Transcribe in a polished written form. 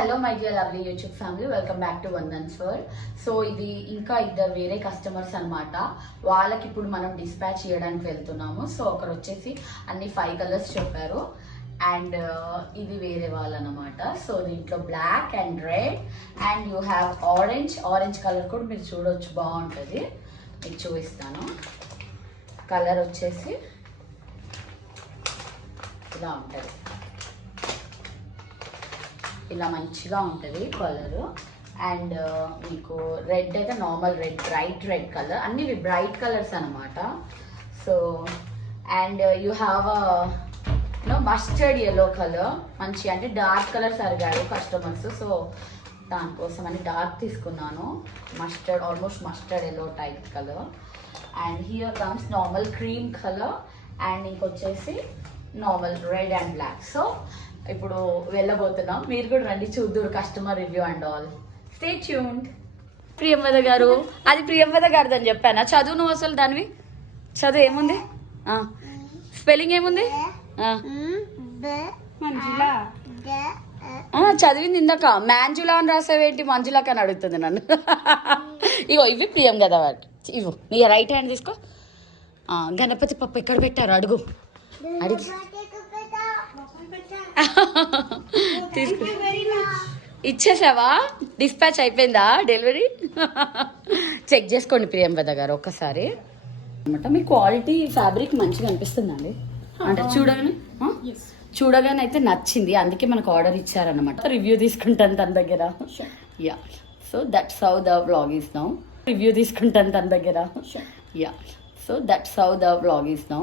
Hello my dear lovely YouTube family, welcome back to Vandana's world. So ఇది ఇంకా ఇద్దరు వేరే కస్టమర్స్ అనమాట. వాళ్ళకి ఇప్పుడు మనం డిస్పాచ్ చేయడానికి వెళ్తున్నాము. సో ఒకరు వచ్చేసి అన్ని 5 కలర్స్ చెప్పారు అండ్ ఇది వేరే వాళ్ళు అనమాట. సో దీంట్లో black and red and you have orange colour కూడా మీరు చూడవచ్చు, బాగుంటుంది. మీకు చూపిస్తాను. కలర్ వచ్చేసి ఇలా ఉంటుంది, ఇలా మంచిగా ఉంటుంది కలరు. అండ్ మీకు రెడ్ అయితే normal red, bright red colour, అన్ని బ్రైట్ కలర్స్ అనమాట. So and you have mustard yellow colour, మంచి అంటే డార్క్ కలర్స్ అడిగారు కస్టమర్స్. సో దానికోసం అని డార్క్ తీసుకున్నాను, mustard, almost mustard yellow type colour. And here comes normal cream colour and ఇంకొచ్చేసి normal red and black. So ఇప్పుడు వెళ్ళబోతున్నాం, మీరు కూడా రండి చూద్దురు customer review and all. Stay tuned. Priyamvada garu, అది ప్రియంవద గారిది అని చెప్పానా? చదువు నువ్వు అసలు దానివి చదువు ఏముంది, స్పెల్లింగ్ ఏముంది? చదివింది ఇందాక మ్యాంజులా అని రాసావేంటి, మంజులాకి అని అడుగుతుంది నన్ను. ఇగో ఇవి ప్రియం కదా వాటి, ఇవ్వు నీ రైట్ హ్యాండ్ తీసుకో. గణపతి పప్పు ఎక్కడ పెట్టారు అడుగు, అడిగి తీసుకో. ఇచ్చేసావా? డిస్పాచ్ అయిపోయిందా డెలివరీ? చెక్ చేసుకోండి ప్రియంవద గారు ఒక్కసారి అనమాట. మీ క్వాలిటీ ఫ్యాబ్రిక్ మంచిగా అనిపిస్తుందండి, అంటే చూడగానే అయితే నచ్చింది, అందుకే మనకు ఆర్డర్ ఇచ్చారనమాట. రివ్యూ తీసుకుంటాను తన దగ్గర. Yeah, so that's how the vlog is now. Review తీసుకుంటాను తన దగ్గర. Yeah, so that's how the vlog is now.